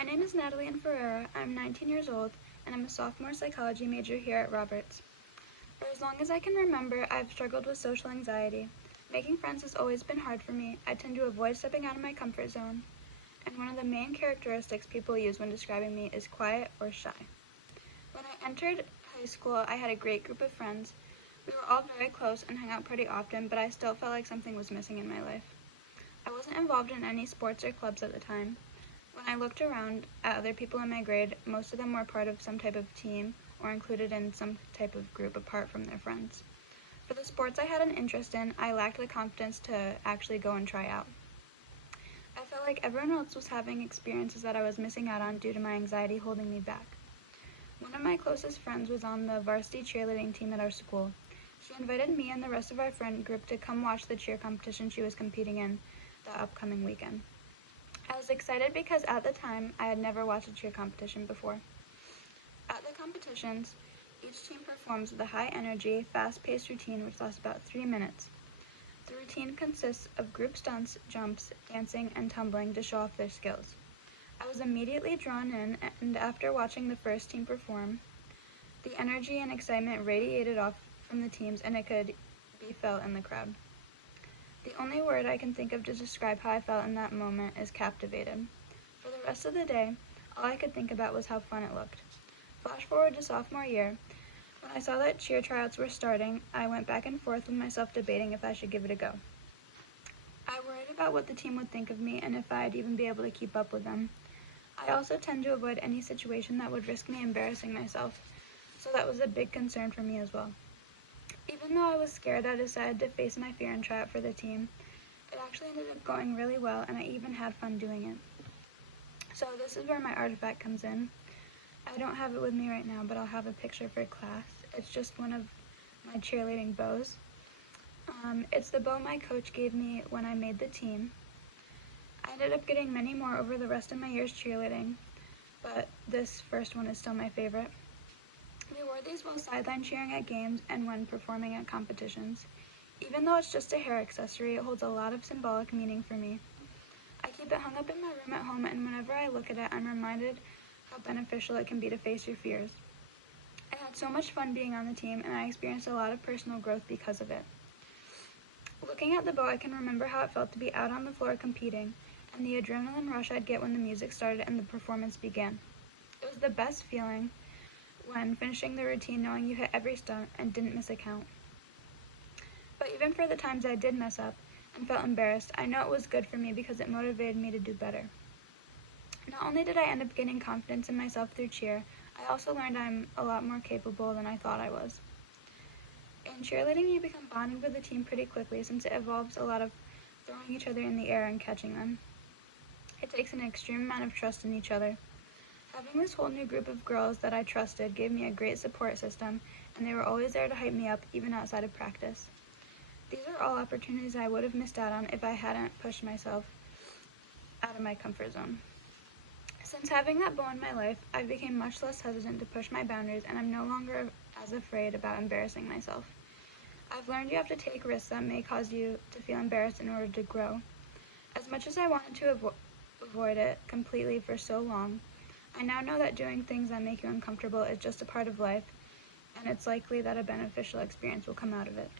My name is Natalie Ferreira. I'm 19 years old, and I'm a sophomore psychology major here at Roberts. For as long as I can remember, I've struggled with social anxiety. Making friends has always been hard for me. I tend to avoid stepping out of my comfort zone, and one of the main characteristics people use when describing me is quiet or shy. When I entered high school, I had a great group of friends. We were all very close and hung out pretty often, but I still felt like something was missing in my life. I wasn't involved in any sports or clubs at the time. When I looked around at other people in my grade, most of them were part of some type of team or included in some type of group apart from their friends. For the sports I had an interest in, I lacked the confidence to actually go and try out. I felt like everyone else was having experiences that I was missing out on due to my anxiety holding me back. One of my closest friends was on the varsity cheerleading team at our school. She invited me and the rest of our friend group to come watch the cheer competition she was competing in the upcoming weekend. I was excited because at the time I had never watched a cheer competition before. At the competitions, each team performs with a high-energy, fast-paced routine which lasts about 3 minutes. The routine consists of group stunts, jumps, dancing, and tumbling to show off their skills. I was immediately drawn in, and after watching the first team perform, the energy and excitement radiated off from the teams, and it could be felt in the crowd. The only word I can think of to describe how I felt in that moment is captivated. For the rest of the day, all I could think about was how fun it looked. Flash forward to sophomore year. When I saw that cheer tryouts were starting, I went back and forth with myself debating if I should give it a go. I worried about what the team would think of me and if I'd even be able to keep up with them. I also tend to avoid any situation that would risk me embarrassing myself, so that was a big concern for me as well. Even though I was scared, I decided to face my fear and try it for the team. It actually ended up going really well, and I even had fun doing it. So this is where my artifact comes in. I don't have it with me right now, but I'll have a picture for class. It's just one of my cheerleading bows. It's the bow my coach gave me when I made the team. I ended up getting many more over the rest of my years cheerleading, but this first one is still my favorite. We wore these while sideline cheering at games and when performing at competitions. Even though it's just a hair accessory, it holds a lot of symbolic meaning for me. I keep it hung up in my room at home, and whenever I look at it, I'm reminded how beneficial it can be to face your fears. I had so much fun being on the team, and I experienced a lot of personal growth because of it. Looking at the bow, I can remember how it felt to be out on the floor competing, and the adrenaline rush I'd get when the music started and the performance began. It was the best feeling when finishing the routine knowing you hit every stunt and didn't miss a count. But even for the times I did mess up and felt embarrassed, I know it was good for me because it motivated me to do better. Not only did I end up gaining confidence in myself through cheer, I also learned I'm a lot more capable than I thought I was. In cheerleading, you become bonded with the team pretty quickly since it involves a lot of throwing each other in the air and catching them. It takes an extreme amount of trust in each other. Having this whole new group of girls that I trusted gave me a great support system, and they were always there to hype me up even outside of practice. These are all opportunities I would have missed out on if I hadn't pushed myself out of my comfort zone. Since having that bow in my life, I became much less hesitant to push my boundaries, and I'm no longer as afraid about embarrassing myself. I've learned you have to take risks that may cause you to feel embarrassed in order to grow. As much as I wanted to avoid it completely for so long, I now know that doing things that make you uncomfortable is just a part of life, and it's likely that a beneficial experience will come out of it.